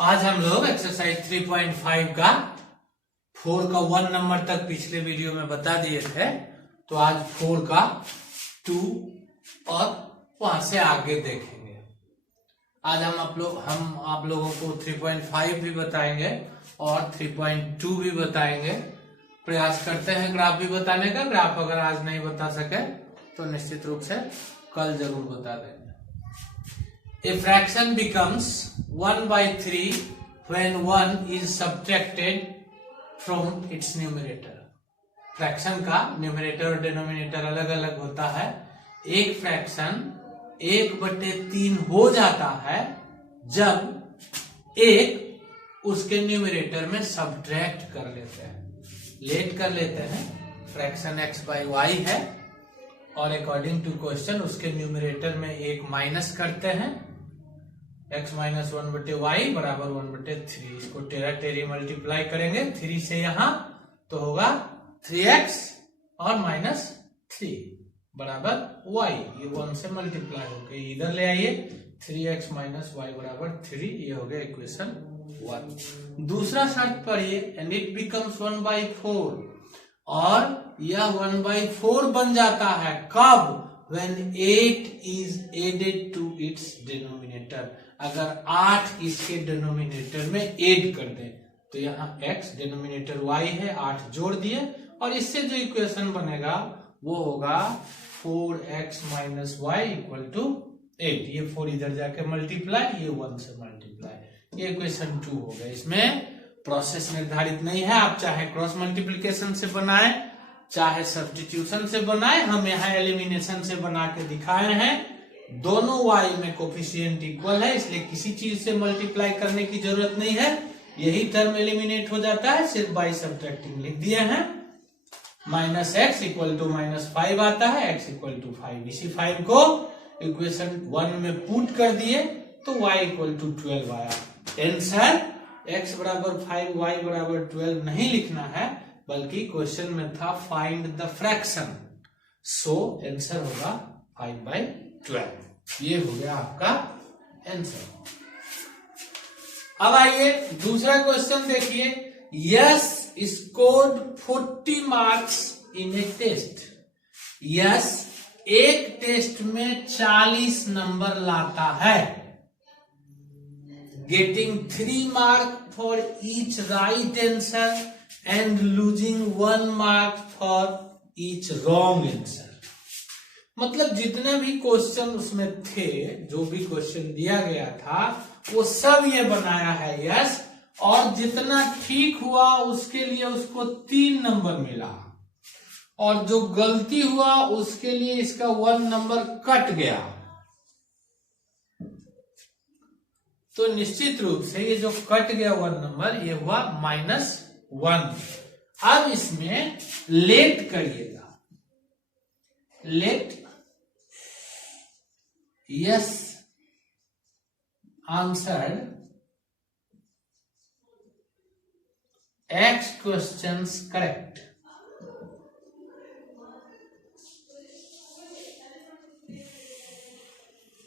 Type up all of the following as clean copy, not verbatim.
आज हम लोग एक्सरसाइज 3.5 का 4 का 1 नंबर तक पिछले वीडियो में बता दिए थे। तो आज 4 का 2 और वहां से आगे देखेंगे। आज हम आप लोगों को 3.5 भी बताएंगे और 3.2 भी बताएंगे। प्रयास करते हैं ग्राफ भी बताने का। ग्राफ अगर आज नहीं बता सके तो निश्चित रूप से कल जरूर बता देंगे। A fraction becomes 1/3 when 1 is subtracted from its numerator. Fraction का न्यूमरेटर और डिनोमिनेटर अलग अलग होता है। एक फ्रैक्शन 1/3 हो जाता है जब एक उसके न्यूमरेटर में सब्ट्रैक्ट कर लेते हैं, लेट कर लेते हैं। फ्रैक्शन x/y है और अकॉर्डिंग टू क्वेश्चन उसके न्यूमरेटर में एक माइनस करते हैं। x - 1/y बराबर 1/3। इसको टेरा टेरी मल्टीप्लाई करेंगे 3 से यहां तो होगा 3x और -3 बराबर y। ये 1 से मल्टीप्लाई हो गए, इधर ले आइए 3x - y बराबर 3। ये हो गया इक्वेशन 1। दूसरा शर्त पढ़िए एंड इट बिकम्स 1/4 और यह 1/4 बन जाता है कब? When 8 is added to its denominator। अगर 8 इसके डिनोमिनेटर में ऐड कर दें तो यहाँ x डिनोमिनेटर y है, 8 जोड़ दिए और इससे जो इक्वेशन बनेगा वो होगा 4x - y = 8। ये 4 इधर जाके मल्टीप्लाई, ये 1 से मल्टीप्लाई, ये इक्वेशन 2 हो गया। इसमें प्रोसेस निर्धारित नहीं है, आप चाहे क्रॉस मल्टीप्लिकेशन से बनाए चाहे सब्स्टिट्यूशन से बनाए। हम यहाँ एलिमिनेशन से बना के दिखाए हैं। दोनों y में कोफिशिएंट इक्वल है, इसलिए किसी चीज से मल्टीप्लाई करने की जरूरत नहीं है। यही टर्म एलिमिनेट हो जाता है, सिर्फ बाय सब्ट्रैक्टिंग लिख दिए हैं। -x = -5 आता है, x = 5। इसी 5 को इक्वेशन 1 में पुट कर दिए तो y = 12 आया। आंसर x बराबर 5 y बराबर 12 नहीं लिखना है, बल्कि क्वेश्चन में था find the fraction. So answer होगा 5/12। ये हो गया आपका आंसर। अब आइए दूसरा क्वेश्चन देखिए। Yash scored 40 marks in a test. Yash एक टेस्ट में 40 नंबर लाता है। Getting 3 mark for each right answer and losing 1 mark for each wrong answer। मतलब जितने भी क्वेश्चन उसमें थे, जो भी क्वेश्चन दिया गया था वो सब ये बनाया है यस, और जितना ठीक हुआ उसके लिए उसको 3 नंबर मिला और जो गलती हुआ उसके लिए इसका 1 नंबर कट गया। तो निश्चित रूप से ये जो कट गया 1 नंबर ये हुआ -1। अब इसमें लेट करिएगा। Let yes answer x questions correct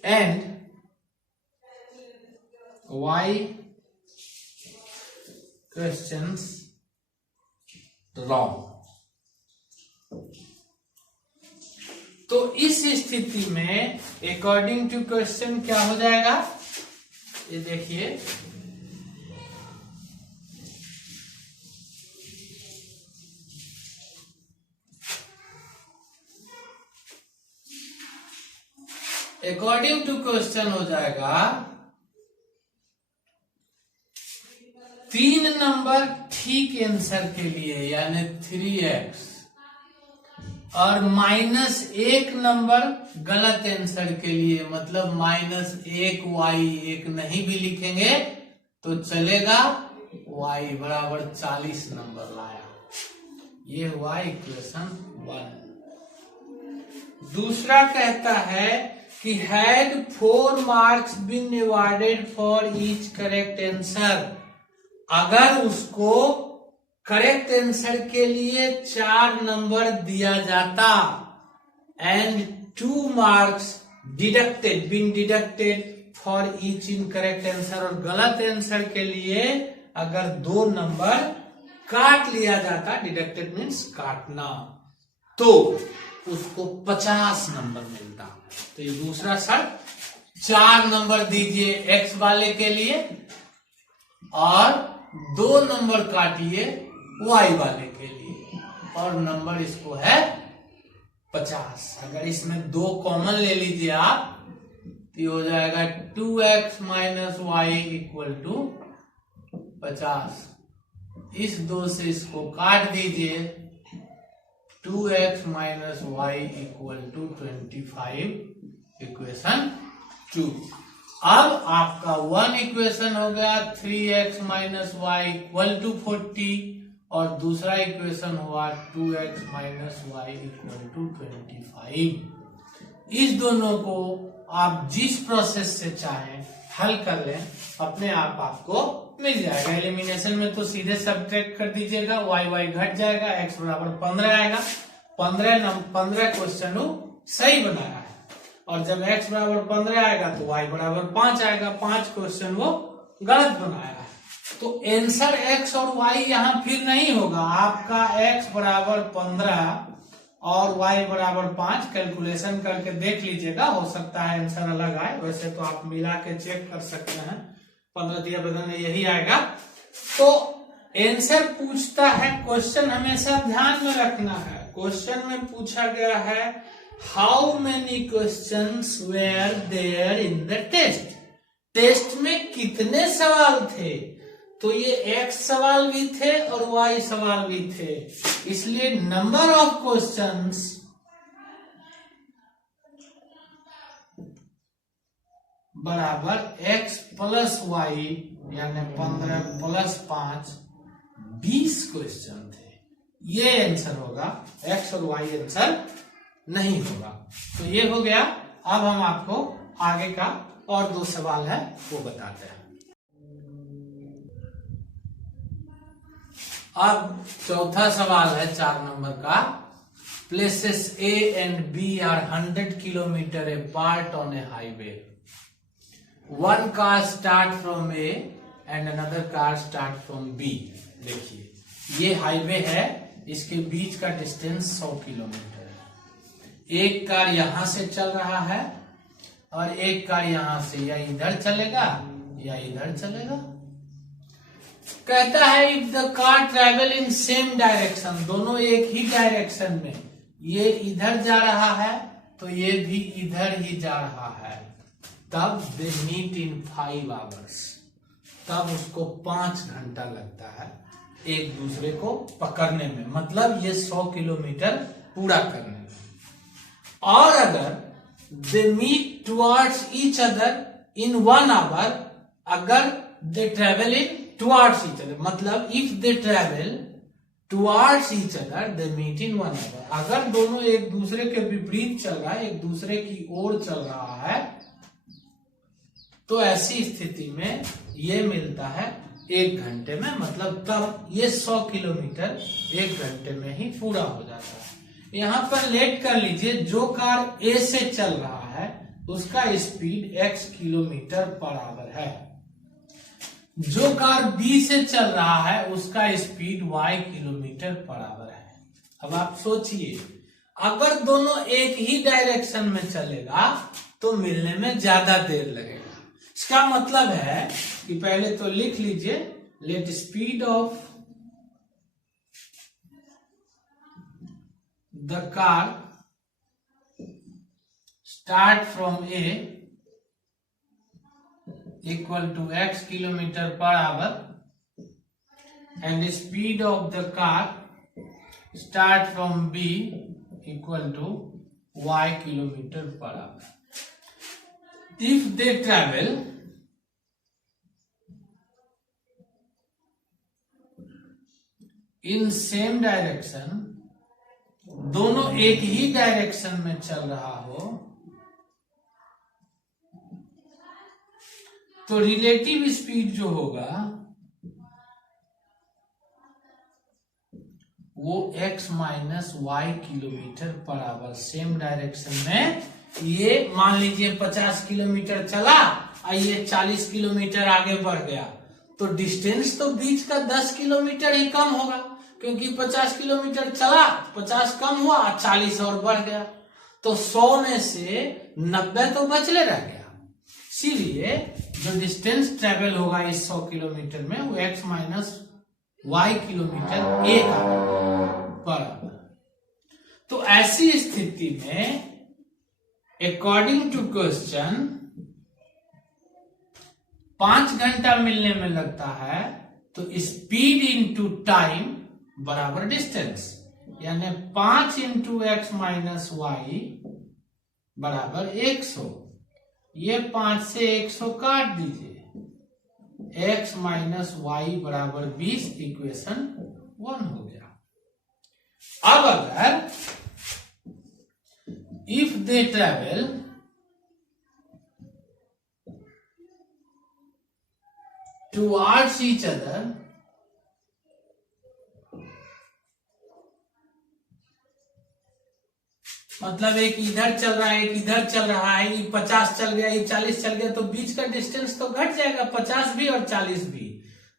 and y questions wrong. तो इस स्थिति में अकॉर्डिंग टू क्वेश्चन क्या हो जाएगा, ये देखिए। अकॉर्डिंग टू क्वेश्चन हो जाएगा 3 नंबर ठीक आंसर के लिए यानी 3x और -1 नंबर गलत आंसर के लिए, मतलब -1y। 1 नहीं भी लिखेंगे तो चलेगा, y बराबर 40 नंबर लाया। ये हुआ इक्वेशन 1। दूसरा कहता है कि had 4 marks been awarded for each correct answer। अगर उसको करेक्ट आंसर के लिए 4 नंबर दिया जाता and 2 marks been deducted for each incorrect answer, और गलत आंसर के लिए अगर 2 नंबर काट लिया जाता, डिडक्टेड मीन्स काटना, तो उसको 50 नंबर मिलता। तो ये दूसरा शर्त। 4 नंबर दीजिए एक्स वाले के लिए और 2 नंबर काटिए वाई वाले के लिए, और नंबर इसको है 50। अगर इसमें 2 कॉमन ले लीजिए आप, तो ये हो जाएगा 2x minus y equal to 50। इस 2 से इसको काट दीजिए, 2x minus y equal to 25, equation 2। अब आपका 1 इक्वेशन हो गया 3x minus y equal to 40, और दूसरा इक्वेशन हुआ 2x minus y equal to 25। इस दोनों को आप जिस प्रोसेस से चाहें हल कर लें, अपने आप आपको मिल जाएगा। एलिमिनेशन में तो सीधे सब्ट्रैक्ट कर दीजिएगा, y घट जाएगा, x बराबर 15 आएगा। 15 क्वेश्चन सही बनाया है, और जब x बराबर 15 आएगा तो y बराबर 5 आएगा। 5 क्वेश्चन वो गलत बनाया है। तो आंसर x और y यहाँ फिर नहीं होगा। आपका x बराबर 15 और y बराबर 5 कैलकुलेशन करके देख लीजिएगा, हो सकता है आंसर अलग आए। वैसे तो आप मिला के चेक कर सकते हैं, 15 दिया बदल में यही आएगा। तो आंसर पूछता है, क्वेश्चन हमेशा ध्यान में रखना है। क्वेश्चन में पूछा गया है how many questions were there in the test. Test में कितने सवाल थे, तो ये x सवाल भी थे और y सवाल भी थे, इसलिए नंबर ऑफ क्वेश्चंस बराबर x प्लस वाई, यानी 15 प्लस 5, 20 क्वेश्चन थे। ये आंसर होगा, x और y आंसर नहीं होगा। तो ये हो गया। अब हम आपको आगे का और 2 सवाल है वो बताते हैं। अब चौथा सवाल है 4 नंबर का। Places A and B are 100 kilometre apart on a highway. One car start from A and another car start from B. देखिए, ये हाईवे है, इसके बीच का डिस्टेंस 100 किलोमीटर है। एक कार यहां से चल रहा है और एक कार यहां से, या इधर चलेगा या इधर चलेगा। कहता है if the car travel in same direction, दोनों एक ही डायरेक्शन में, ये इधर जा रहा है तो ये भी इधर ही जा रहा है, तब दे मीट इन 5 आवर्स, तब उसको 5 घंटा लगता है एक दूसरे को पकड़ने में, मतलब ये 100 किलोमीटर पूरा करने में। और अगर they meet towards each other in 1 hour, अगर they travel in towards each other, मतलब if they travel towards each other they meet in 1 hour, अगर दोनों एक दूसरे के विपरीत चल रहा है, एक दूसरे की ओर चल रहा है, तो ऐसी स्थिति में ये मिलता है 1 घंटे में, मतलब तब ये 100 किलोमीटर 1 घंटे में ही पूरा हो जाता है। यहां पर लेट कर लीजिए, जो कार ए से चल रहा है उसका speed x kilometre per our है, जो कार बी से चल रहा है उसका speed y kilometre per our है। अब आप सोचिए, अगर दोनों एक ही डायरेक्शन में चलेगा तो मिलने में ज्यादा देर लगेगा। इसका मतलब है कि पहले तो लिख लीजिए, let speed of the car start from A equal to x kilometre per hour and speed of the car start from B equal to y kilometre per hour. If they travel in same direction, दोनों एक ही direction में चल रहा हो, तो relative speed जो होगा वो x minus y kilometre per hour, same direction में। ये मान लीजिए 50 किलोमीटर चला, और ये 40 किलोमीटर आगे बढ़ गया, तो डिस्टेंस तो बीच का 10 किलोमीटर ही कम होगा, क्योंकि 50 किलोमीटर चला, 50 कम हुआ, 40 और बढ़ गया, तो 100 में से 90 तो बचले रह गया। इसीलिए जो डिस्टेंस ट्रेवल होगा इस 100 किलोमीटर में वो x माइनस y किलोमीटर एक बराबर। तो ऐसी स्थिति में अकॉर्डिंग टू क्वेश्चन 5 घंटा मिलने में लगता है, तो स्पीड इंटू टाइम बराबर डिस्टेंस, यानी 5 इंटू एक्स माइनस वाई बराबर 100। ये 5 से 100 काट दीजिए, x माइनस वाई बराबर 20, इक्वेशन 1 हो गया। अब अगर if they travel towards each other, मतलब एक इधर चल रहा है, एक इधर चल रहा है, ये 50 चल गया, ये 40 चल गया, तो बीच का डिस्टेंस तो घट जाएगा, 50 भी और 40 भी,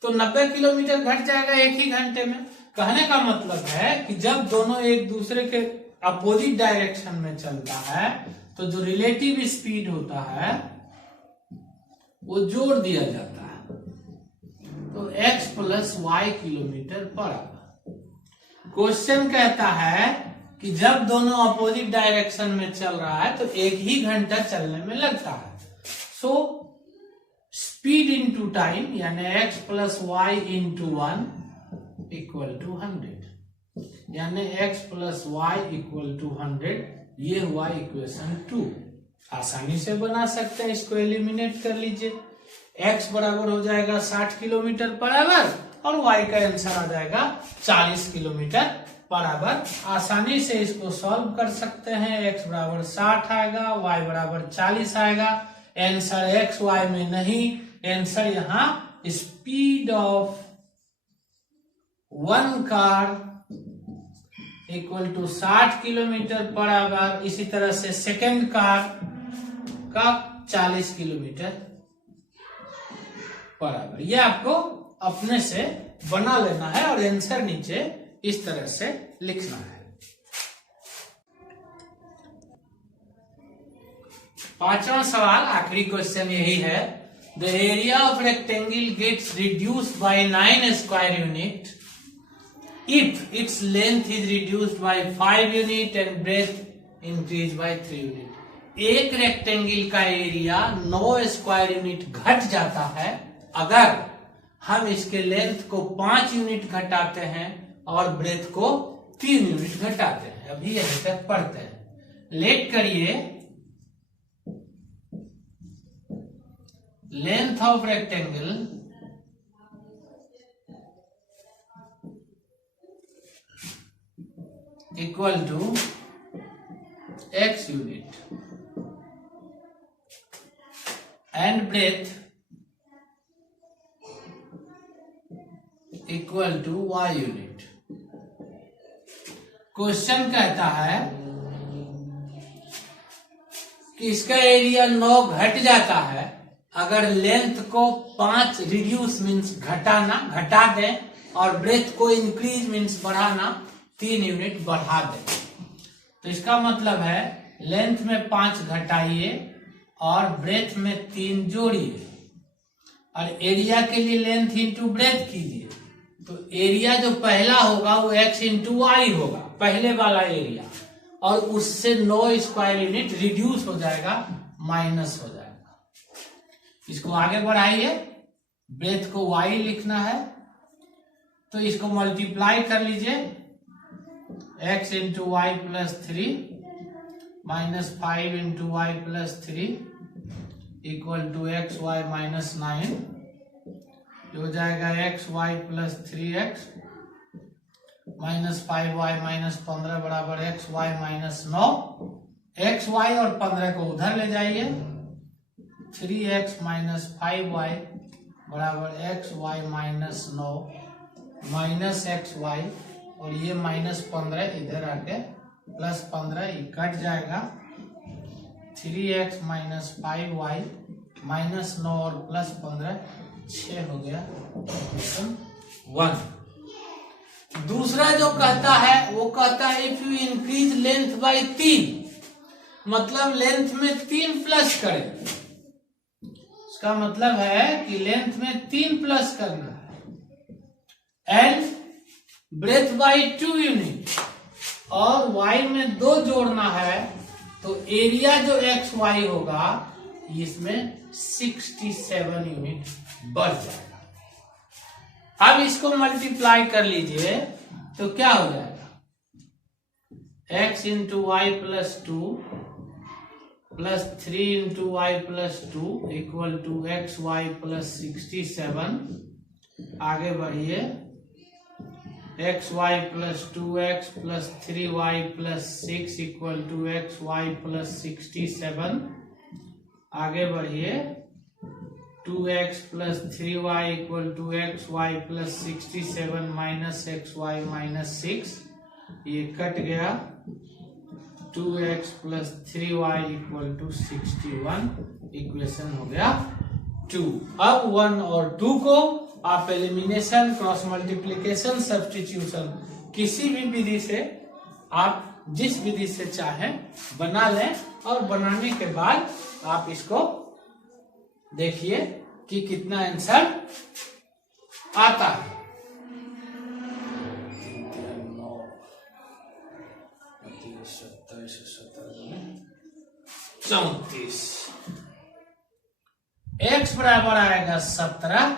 तो 90 किलोमीटर घट जाएगा एक ही घंटे में। कहने का मतलब है कि जब दोनों एक दूसरे के अपोजिट डायरेक्शन में चलता है तो जो रिलेटिव स्पीड होता है वो जोड़ दिया जाता है, तो x plus y kilometre per hour. Question कहता है कि जब दोनों अपोजिट डायरेक्शन में चल रहा है तो एक ही घंटा चलने में लगता है, सो स्पीड इंटू टाइम यानी x plus y into 1 equal to 100, यानी x plus y equal to 100। ये हुआ इक्वेशन 2। आसानी से बना सकते हैं, इसको एलिमिनेट कर लीजिए। x बराबर हो जाएगा 60 किलोमीटर पर आवर और y का आंसर आ जाएगा 40 किलोमीटर पर आवर। आसानी से इसको सॉल्व कर सकते हैं। x बराबर 60 आएगा, y बराबर 40 आएगा। आंसर x y में नहीं, आंसर यहाँ speed of one car equal to 60 kilometre per hour. इसी तरह से सेकेंड कार का 40 किलोमीटर पर आवर। ये आपको अपने से बना लेना है और आंसर नीचे इस तरह से लिखना है। पांचवा सवाल, आखिरी क्वेश्चन यही है। The area of rectangle gets reduced by 9 square unit if its length is reduced by 5 unit and breadth increased by 3 unit। एक रेक्टेंगल का एरिया 9 स्क्वायर यूनिट घट जाता है अगर हम इसके लेंथ को 5 यूनिट घटाते हैं और ब्रेथ को 3 यूनिट घटाते हैं। अभी यहीं तक पढ़ते हैं। लेट करिए, length of rectangle equal to x unit and breadth equal to y unit. Question कहता है कि इसका एरिया 9 घट जाता है अगर लेंथ को 5 रिड्यूस मीन्स घटाना, घटा दें, और ब्रेथ को इंक्रीज मीन्स बढ़ाना, 3 यूनिट बढ़ा दें। तो इसका मतलब है लेंथ में 5 घटाइए और ब्रेथ में 3 जोड़िए और एरिया के लिए लेंथ इंटू ब्रेथ कीजिए। तो एरिया जो पहला होगा वो x इंटू वाई होगा, पहले वाला एरिया, और उससे 9 स्क्वायर यूनिट रिड्यूस हो जाएगा, माइनस हो जाएगा। इसको आगे बढ़ाइए, ब्रेथ को y लिखना है तो इसको मल्टीप्लाई कर लीजिए, x into y plus 3 minus 5 into y plus 3 equal to x y minus 9। हो जाएगा x y plus 3x minus 5y minus 15 बराबर x y minus 9। X y और 15 को उधर ले जाइए, 3x माइनस 5y बराबर x y minus 9 minus x y, और ये माइनस 15 इधर आके प्लस 15 कट जाएगा। 3x माइनस 5y -9 और +15 6 हो गया 1। दूसरा जो कहता है वो कहता है if you increase length bye 3, मतलब लेंथ में 3 प्लस करें। इसका मतलब है कि लेंथ में 3 प्लस करना है एंड ब्रेथ बाय 2 यूनिट और y में 2 जोड़ना है, तो एरिया जो एक्स वाई होगा इसमें 67 यूनिट बढ़ जाएगा। अब इसको मल्टीप्लाई कर लीजिए तो क्या हो जाएगा, x into y plus 2 plus 3 into y plus 2 equal to x y plus 67। आगे बढ़िए, x y plus 2x plus 3y plus 6 equal to x y plus 67। आगे बढ़िए, 2x plus 3y equal to x y plus 67 minus x y minus 6, ये cut गया। 2x plus 3y equal to 61, equation हो गया 2। अब 1 और 2 को आप एलिमिनेशन, क्रॉस मल्टीप्लिकेशन, सब्स्टिट्यूशन किसी भी विधि से आप जिस विधि से चाहें बना लें, और बनाने के बाद आप इसको देखिए कि कितना आंसर आता है। 34 x बराबर आएगा 17,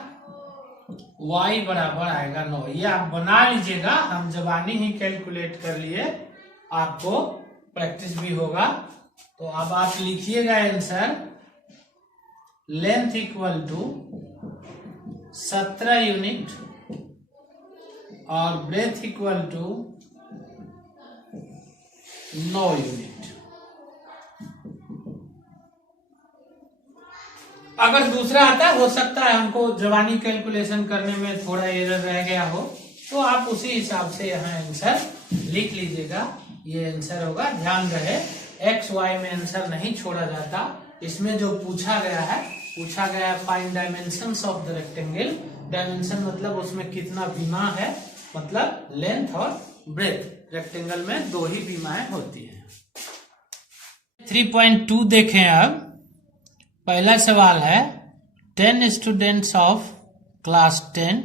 y बराबर आएगा 9। ये आप बना लीजिएगा, हम जबानी ही कैलकुलेट कर लिए, आपको प्रैक्टिस भी होगा। तो अब आप लिखिएगा answer, length equal to 17 unit और ब्रेथ इक्वल टू 9 यूनिट। अगर दूसरा आता है, हो सकता है हमको जवानी कैलकुलेशन करने में थोड़ा एरर रह गया हो, तो आप उसी हिसाब से यहाँ आंसर लिख लीजिएगा, ये आंसर होगा। ध्यान रहे एक्स वाई में आंसर नहीं छोड़ा जाता, इसमें जो पूछा गया है find dimensions of the rectangle. Dimension मतलब उसमें कितना बीमा है, मतलब लेंथ और ब्रेथ। रेक्टेंगल में 2 ही बीमाएं होती हैं। 3.2 देखें। अब पहला सवाल है, 10 students of class 10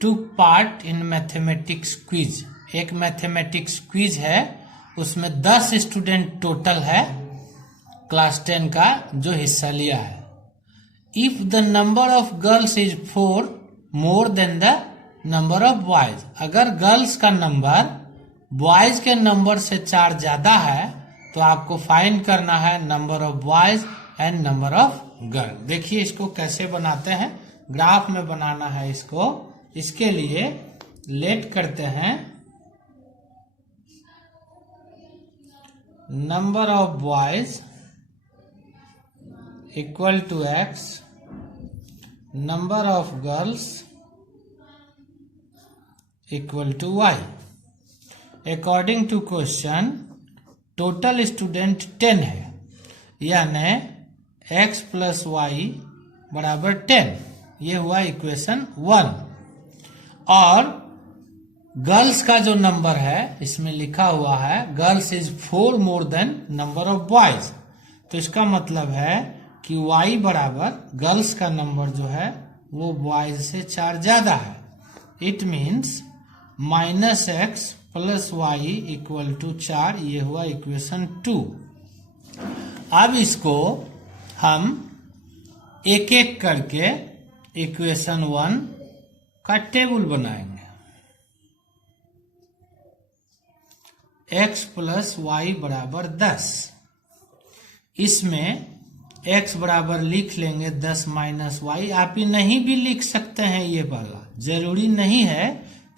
took part in mathematics quiz. एक मैथमेटिक्स क्विज है, उसमें 10 स्टूडेंट टोटल है क्लास 10 का जो हिस्सा लिया है। If the number of girls is 4 more than the number of boys, अगर गर्ल्स का नंबर बॉयज के नंबर से 4 ज्यादा है तो आपको फाइंड करना है number of boys and number of girl. देखिए इसको कैसे बनाते हैं, ग्राफ में बनाना है इसको। इसके लिए लेट करते हैं number of boys equal to x, number of girls equal to y. According to question total student 10 है, यानी x प्लस वाई बराबर 10, ये हुआ इक्वेशन 1। और गर्ल्स का जो नंबर है इसमें लिखा हुआ है girls is 4 more than number of boys, तो इसका मतलब है कि y बराबर गर्ल्स का नंबर जो है वो बॉयज से 4 ज्यादा है। It means -x plus y equal to 4, ये हुआ इक्वेशन 2। अब इसको हम एक एक करके इक्वेशन 1 का टेबल बनाएंगे। x प्लस वाई बराबर 10, इसमें x बराबर लिख लेंगे 10 माइनस वाई। आप ये नहीं भी लिख सकते हैं, ये वाला जरूरी नहीं है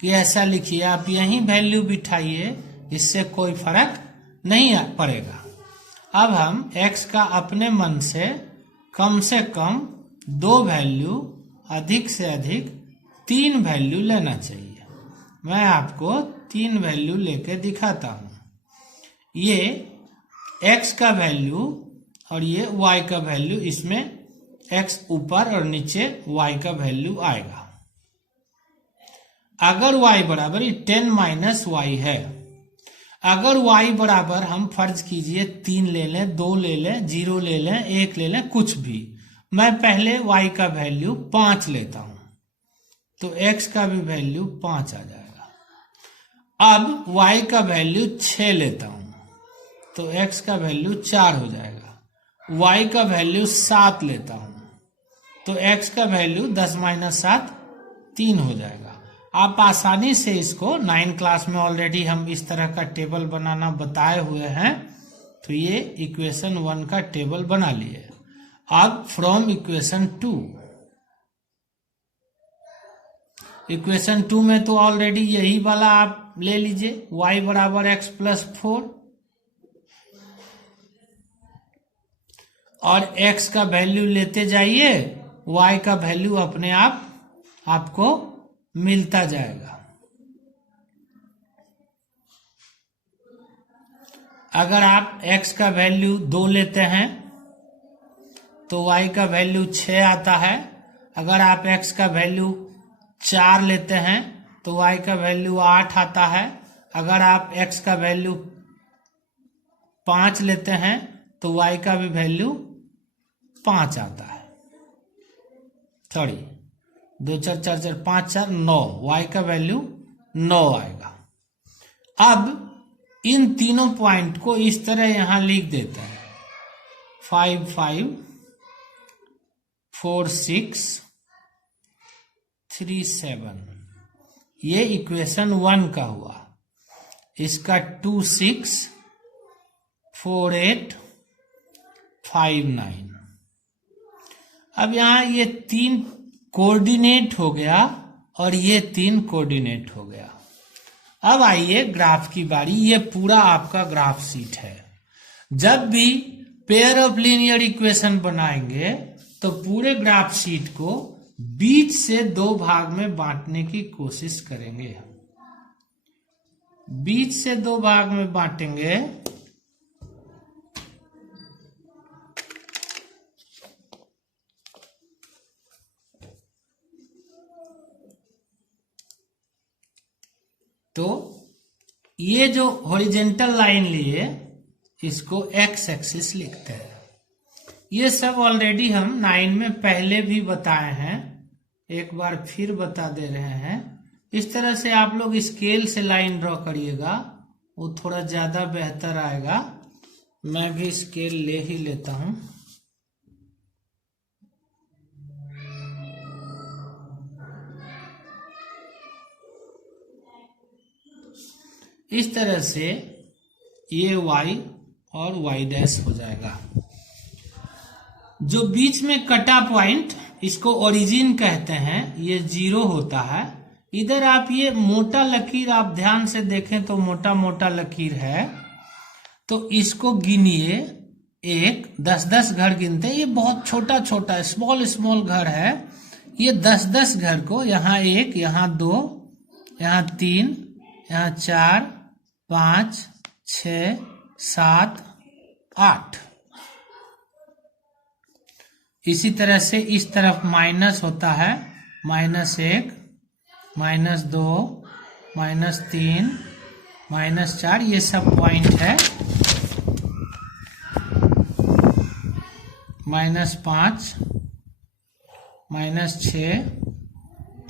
कि ऐसा लिखिए, आप यही वैल्यू बिठाइए, इससे कोई फर्क नहीं पड़ेगा। अब हम x का अपने मन से कम 2 वैल्यू, अधिक से अधिक 3 वैल्यू लेना चाहिए। मैं आपको 3 वैल्यू लेके दिखाता हूं। ये x का वैल्यू और ये y का वैल्यू इसमें x ऊपर और नीचे y का वैल्यू आएगा। अगर y बराबर 10 माइनस y है, अगर y बराबर हम फर्ज कीजिए 3 ले लें, 2 ले लें, 0 ले लें, 1 ले लें, कुछ भी, मैं पहले y का वैल्यू 5 लेता हूं तो x का भी वैल्यू 5 आ जाएगा। अब y का वैल्यू 6 लेता हूं तो x का वैल्यू 4 हो जाएगा। y का वैल्यू 7 लेता हूं तो x का वैल्यू 10 माइनस 7 3 हो जाएगा। आप आसानी से इसको 9 क्लास में ऑलरेडी हम इस तरह का टेबल बनाना बताए हुए हैं, तो ये इक्वेशन 1 का टेबल बना लिए। अब फ्रॉम इक्वेशन 2, इक्वेशन 2 में तो ऑलरेडी यही वाला आप ले लीजिए, y बराबर x प्लस 4 और x का वैल्यू लेते जाइए, y का वैल्यू अपने आप आपको मिलता जाएगा। अगर आप x का वैल्यू 2 लेते हैं तो y का वैल्यू 6 आता है। अगर आप x का वैल्यू 4 लेते हैं तो y का वैल्यू 8 आता है। अगर आप x का वैल्यू 5 लेते हैं तो y का भी वैल्यू 5 आता है। सॉरी, 2 4 4 4 5 4 9, y का वैल्यू 9 आएगा। अब इन तीनों पॉइंट को इस तरह यहां लिख देते हैं, 5 5 4 6 3 7, ये इक्वेशन 1 का हुआ। इसका 2 6 4 8 5 9। अब यहां ये 3 कोऑर्डिनेट हो गया और ये 3 कोऑर्डिनेट हो गया। अब आइए ग्राफ की बारी। ये पूरा आपका ग्राफ शीट है। जब भी पेयर ऑफ लीनियर इक्वेशन बनाएंगे तो पूरे ग्राफ शीट को बीच से 2 भाग में बांटने की कोशिश करेंगे। बीच से 2 भाग में बांटेंगे तो ये जो हॉरिजेंटल लाइन लिए इसको एक्स एक्सिस लिखते हैं। ये सब ऑलरेडी हम 9 में पहले भी बताए हैं, एक बार फिर बता दे रहे हैं। इस तरह से आप लोग स्केल से लाइन ड्रॉ करिएगा, वो थोड़ा ज्यादा बेहतर आएगा। मैं भी स्केल ले ही लेता हूं। इस तरह से ये y और y डैश हो जाएगा। जो बीच में कटा पॉइंट, इसको ओरिजिन कहते हैं, ये 0 होता है। इधर आप ये मोटा लकीर आप ध्यान से देखें तो मोटा मोटा लकीर है, तो इसको गिनिए। 1 10 10 घर गिनते हैं, ये बहुत छोटा छोटा स्मॉल स्मॉल घर है। ये 10 10 घर को यहाँ 1, यहाँ 2, यहाँ 3, यहाँ 4 5 6 7 8। इसी तरह से इस तरफ माइनस होता है, -1 -2 -3 -4, ये सब पॉइंट है। -5 -6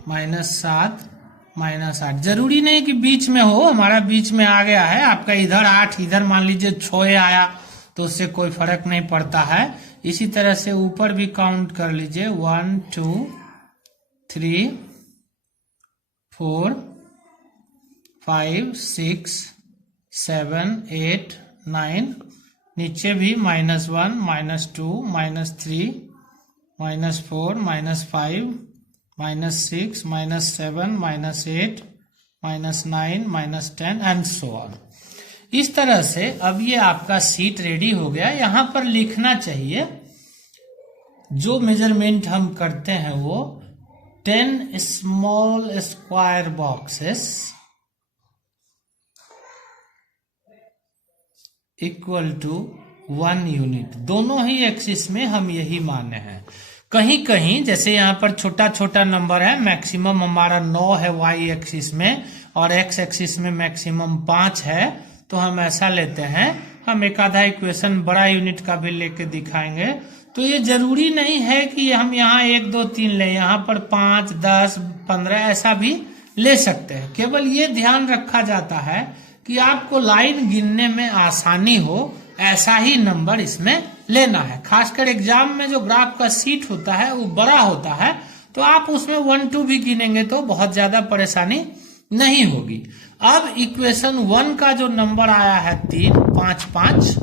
-7 -8। जरूरी नहीं कि बीच में हो, हमारा बीच में आ गया है। आपका इधर 8, इधर मान लीजिए 6 आया तो उससे कोई फर्क नहीं पड़ता है। इसी तरह से ऊपर भी काउंट कर लीजिए, 1 2 3 4 5 6 7 8 9। नीचे भी -1 -2 -3 -4 -5 -6 -7 -8 -9 -10 एंड सो ऑन। इस तरह से अब ये आपका सीट रेडी हो गया। यहां पर लिखना चाहिए जो मेजरमेंट हम करते हैं वो 10 small square boxes equal to 1 unit. दोनों ही एक्सिस में हम यही माने हैं। कहीं कहीं जैसे यहाँ पर छोटा छोटा नंबर है, मैक्सिमम हमारा 9 है वाई एक्सिस में और एक्स एक्सिस में मैक्सिमम 5 है, तो हम ऐसा लेते हैं, हम एक आधा इक्वेशन बड़ा यूनिट का भी लेके दिखाएंगे। तो ये जरूरी नहीं है कि हम यहाँ 1 2 3 लें, यहाँ पर 5 10 15 ऐसा भी ले सकते हैं। केवल ये ध्यान रखा जाता है कि आपको लाइन गिनने में आसानी हो, ऐसा ही नंबर इसमें लेना है। खासकर एग्जाम में जो ग्राफ का सीट होता है वो बड़ा होता है, तो आप उसमें 1 2 भी गिनेंगे तो बहुत ज्यादा परेशानी नहीं होगी। अब इक्वेशन 1 का जो नंबर आया है 3 5 5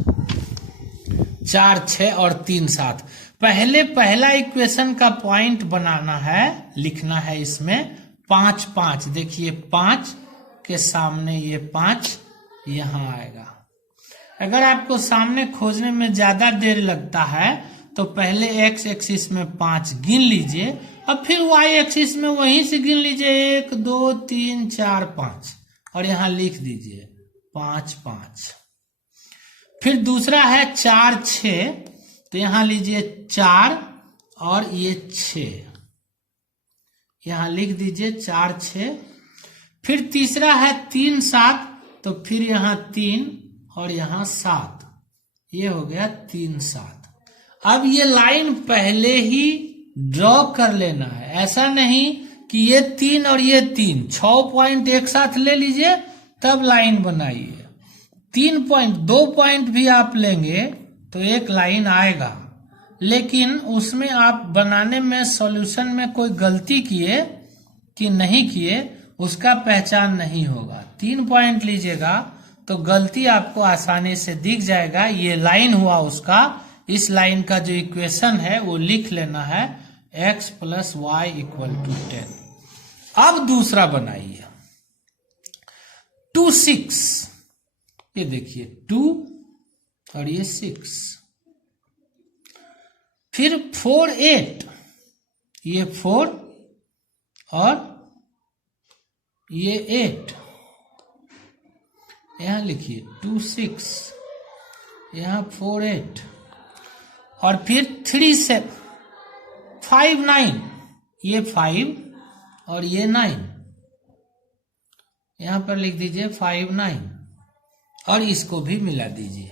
4 6 और 3 7, पहला इक्वेशन का पॉइंट बनाना है, लिखना है इसमें 5 5। देखिए 5 के सामने ये 5 यहां आएगा। अगर आपको सामने खोजने में ज्यादा देर लगता है तो पहले एक्स एक्सिस में 5 गिन लीजिए, अब फिर वाई एक्सिस में वहीं से गिन लीजिए 1 2 3 4 5 और यहां लिख दीजिए 5 5। फिर दूसरा है 4 6, तो यहां लीजिए 4 और ये 6, यहां लिख दीजिए 4 6। फिर तीसरा है 3 7, तो फिर यहां 3 और यहां 7, ये हो गया 3 7। अब ये लाइन पहले ही ड्रॉ कर लेना है, ऐसा नहीं कि ये 3 और ये 3 6 पॉइंट एक साथ ले लीजिए तब लाइन बनाइए। 3 पॉइंट 2 पॉइंट भी आप लेंगे तो एक लाइन आएगा, लेकिन उसमें आप बनाने में सॉल्यूशन में कोई गलती किए कि नहीं किए उसका पहचान नहीं होगा। 3 पॉइंट लीजिएगा तो गलती आपको आसानी से दिख जाएगा, ये लाइन हुआ उसका। इस लाइन का जो इक्वेशन है वो लिख लेना है x plus y equal to 10। अब दूसरा बनाइए 2 6, ये देखिए 2 और ये 6। फिर 4 8, ये 4 और ये 8, यहां लिखिए 2 6, यहां 4 8 और फिर 3 7 5 9, ये 5 और ये 9, यहां पर लिख दीजिए 5 9 और इसको भी मिला दीजिए।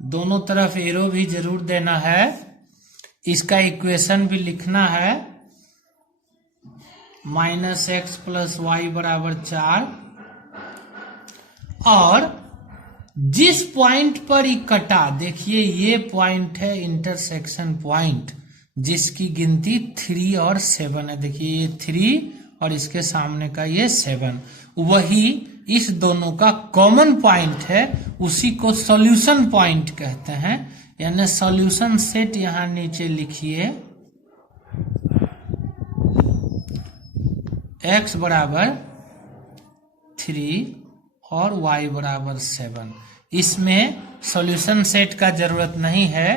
दोनों तरफ एरो भी जरूर देना है। इसका इक्वेशन भी लिखना है -x प्लस वाई बराबर 4, और जिस पॉइंट पर ये कटा, देखिए ये पॉइंट है इंटरसेक्शन पॉइंट, जिसकी गिनती 3 और 7 है। देखिए ये 3 और इसके सामने का ये 7, वही इस दोनों का कॉमन पॉइंट है, उसी को सॉल्यूशन पॉइंट कहते हैं। यानी सॉल्यूशन सेट यहां नीचे लिखिए, x बराबर 3 और y बराबर 7। इसमें सॉल्यूशन सेट का जरूरत नहीं है,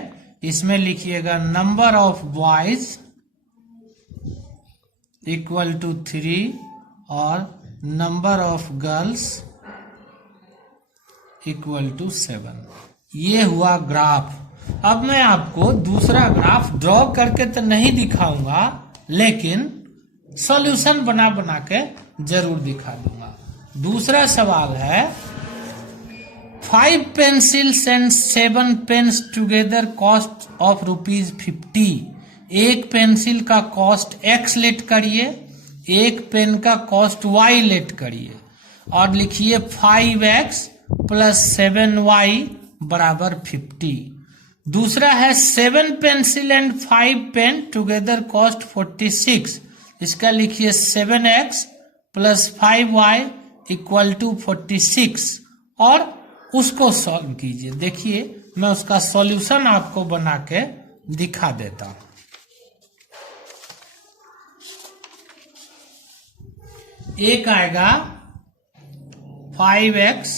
इसमें लिखिएगा number of boys equal to 3 और number of girls equal to 7। ये हुआ ग्राफ। अब मैं आपको दूसरा ग्राफ ड्रॉ करके तो नहीं दिखाऊंगा, लेकिन सॉल्यूशन बना बना के जरूर दिखा दूंगा। दूसरा सवाल है 5 pencils and 7 pens together cost of ₹50। एक पेंसिल का कॉस्ट x लेट करिए, एक पेन का कॉस्ट y लेट करिए और लिखिए 5x प्लस 7y बराबर 50। दूसरा है 7 pencil and 5 pen together cost 46। इसका लिखिए 7x plus 5y equal to 46 और उसको सॉल्व कीजिए। देखिए मैं उसका सॉल्यूशन आपको बना के दिखा देता हूं। एक आएगा 5x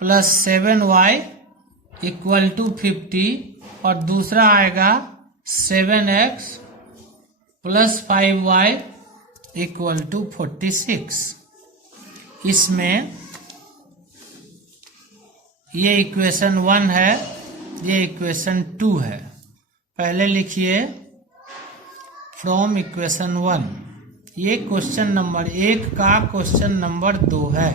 plus 7y equal to 50 और दूसरा आएगा 7x plus 5y equal to 46। इसमें ये इक्वेशन 1 है, ये इक्वेशन 2 है। पहले लिखिए फ्रॉम इक्वेशन 1, ये क्वेश्चन नंबर 1 का क्वेश्चन नंबर 2 है।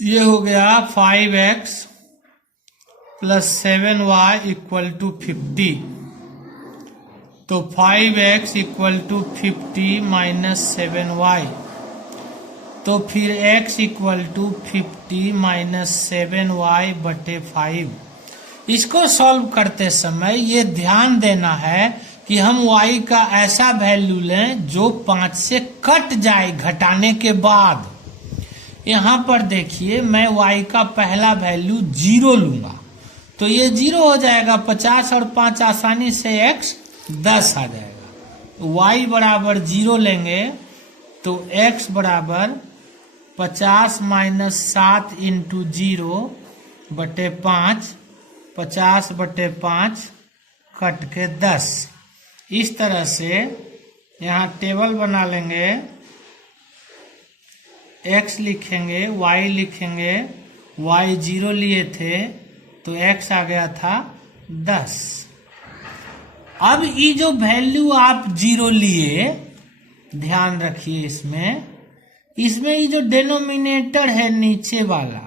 ये हो गया 5x plus 7y equal to 50। तो 5x equal to 50 minus 7y, तो फिर x equal to 50 minus 7y बटे 5। इसको सॉल्व करते समय ये ध्यान देना है कि हम y का ऐसा वैल्यू लें जो 5 से कट जाए घटाने के बाद। यहाँ पर देखिए मैं y का पहला वैल्यू 0 लूंगा, तो ये 0 हो जाएगा। 50 और 5 आसानी से x 10 आ जाएगा। y बराबर 0 लेंगे तो x बराबर 50 माइनस 7 इंटू 0 बटे 5, 50 बटे 5 कट के 10। इस तरह से यहाँ टेबल बना लेंगे, x लिखेंगे, y लिखेंगे। y 0 लिए थे तो x आ गया था 10। अब ये जो वैल्यू आप 0 लिए, ध्यान रखिए इसमें ये जो डिनोमिनेटर है नीचे वाला,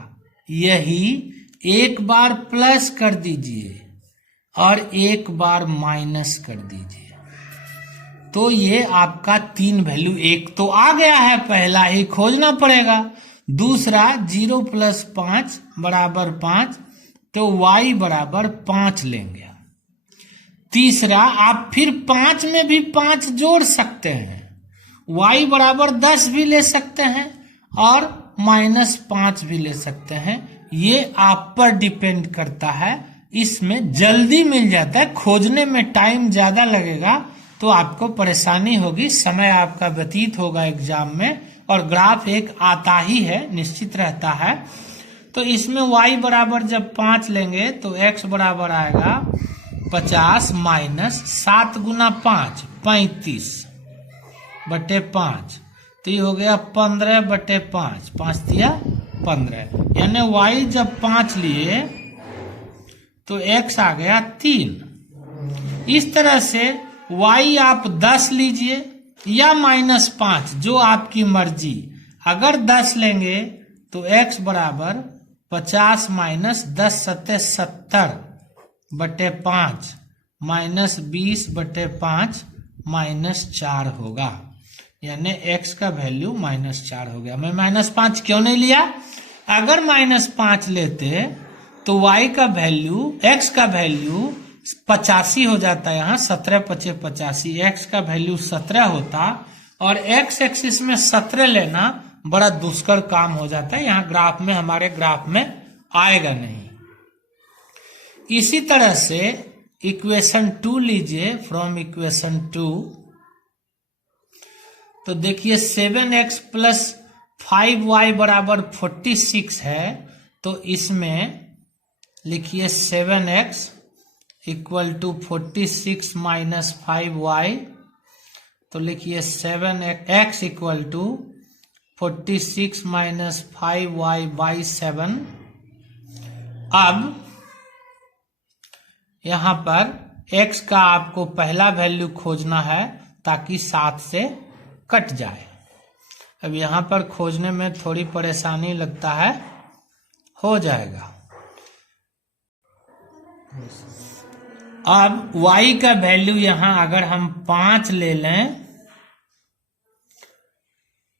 यही एक बार प्लस कर दीजिए और एक बार माइनस कर दीजिए। तो ये आपका 3 वैल्यू, एक तो आ गया है, पहला ही खोजना पड़ेगा। दूसरा 0 प्लस 5 बराबर 5, तो y बराबर 5 लेंगे। तीसरा आप फिर 5 में भी 5 जोड़ सकते हैं, y बराबर 10 भी ले सकते हैं और माइनस 5 भी ले सकते हैं। ये आप पर डिपेंड करता है। इसमें जल्दी मिल जाता है, खोजने में टाइम ज्यादा लगेगा तो आपको परेशानी होगी, समय आपका व्यतीत होगा एग्जाम में। और ग्राफ एक आता ही है, निश्चित रहता है। तो इसमें y बराबर जब 5 लेंगे तो x बराबर आएगा 50 माइनस 7 गुना 5 35 बटे 5, तो ये हो गया 15 बटे 5, 5 दिया 15। यानी y जब 5 लिए तो x आ गया 3। इस तरह से y आप 10 लीजिए या माइनस 5, जो आपकी मर्जी। अगर 10 लेंगे तो x बराबर 50 माइनस 10 सत्ते 70 बटे 5 माइनस 20 बटे 5 माइनस 4 होगा। यानी x का वैल्यू माइनस 4 हो गया। मैं माइनस 5 क्यों नहीं लिया? अगर माइनस 5 लेते तो y का वैल्यू, x का वैल्यू 85 हो जाता है। यहाँ 17 पचे 85, x का वैल्यू 17 होता और x एक्सिस में 17 लेना बड़ा दुष्कर काम हो जाता है। यहाँ ग्राफ में, हमारे ग्राफ में आएगा नहीं। इसी तरह से इक्वेशन 2 लीजिए, फ्रॉम इक्वेशन 2। तो देखिए 7x प्लस 5y बराबर 46 है, तो इसमें लिखिए 7x equal to 46 minus 5y। तो लिखिए 7x equal to 46 minus 5y by 7। अब यहां पर x का आपको पहला वैल्यू खोजना है ताकि 7 से कट जाए। अब यहां पर खोजने में थोड़ी परेशानी लगता है, हो जाएगा। अब y का वैल्यू यहां अगर हम 5 ले लें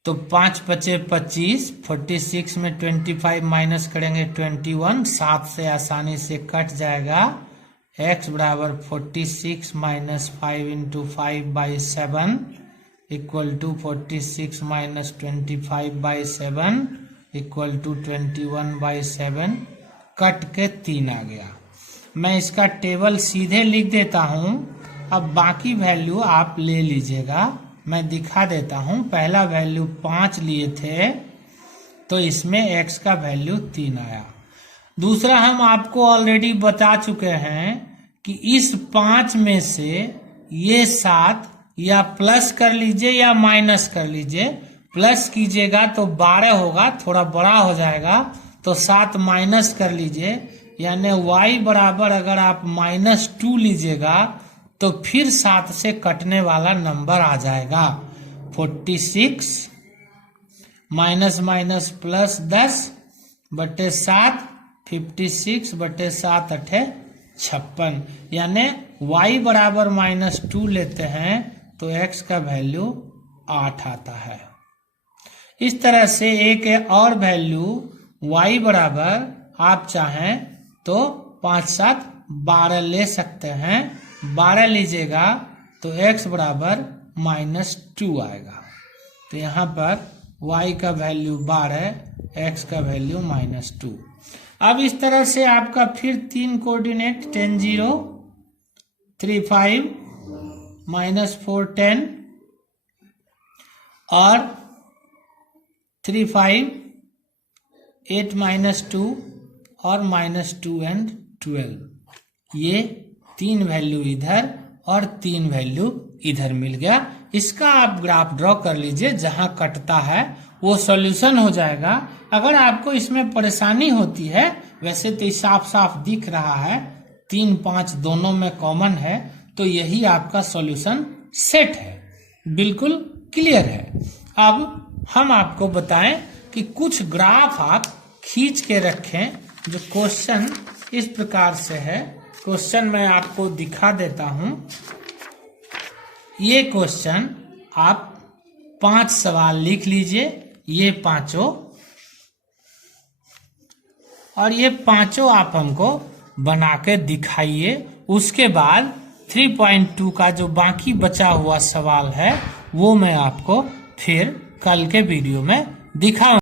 तो 5 पचे 25, 46 में 25 माइनस करेंगे 21, 7 से आसानी से कट जाएगा। x बराबर 46 minus 5 into 5 by 7 equal to 46 minus 25 by 7 equal to 21 by 7, cut के 3 आ गया। मैं इसका टेबल सीधे लिख देता हूं। अब बाकी वैल्यू आप ले लीजिएगा, मैं दिखा देता हूं। पहला वैल्यू 5 लिए थे तो इसमें x का वैल्यू 3 आया। दूसरा हम आपको ऑलरेडी बता चुके हैं कि इस 5 में से ये 7 या प्लस कर लीजिए या माइनस कर लीजिए। प्लस कीजिएगा तो 12 होगा, थोड़ा बड़ा हो जाएगा, तो 7 माइनस कर लीजिए, यानी y बराबर अगर आप -2 लीजिएगा तो फिर 7 से कटने वाला नंबर आ जाएगा 46 माइनस माइनस प्लस 10/7 56/7 × 56, यानी y बराबर -2 लेते हैं तो x का वैल्यू 8 आता है। इस तरह से एक और वैल्यू y बराबर आप चाहें तो 5 7 12 ले सकते हैं। 12 लीजिएगा तो x बराबर -2 आएगा। तो यहाँ पर y का वैल्यू 12, x का वैल्यू -2। अब इस तरह से आपका फिर 3 कोऑर्डिनेट 10 0 3 5 -4 10 और 3 5 8 -2 और -2 and 12, ये 3 वैल्यू इधर और 3 वैल्यू इधर मिल गया। इसका आप ग्राफ ड्रॉ कर लीजिए, जहां कटता है वो सॉल्यूशन हो जाएगा। अगर आपको इसमें परेशानी होती है, वैसे तो साफ साफ दिख रहा है 3 5 दोनों में कॉमन है, तो यही आपका सॉल्यूशन सेट है, बिल्कुल क्लियर है। अब हम आपको बताएं कि कुछ ग्राफ आप खींच के रखें। जो क्वेश्चन इस प्रकार से है, क्वेश्चन मैं आपको दिखा देता हूं। ये क्वेश्चन आप 5 सवाल लिख लीजिए, ये पांचों, और ये पांचों आप हमको बना के दिखाइए। उसके बाद 3.2 का जो बाकी बचा हुआ सवाल है वो मैं आपको फिर कल के वीडियो में दिखाऊंगा।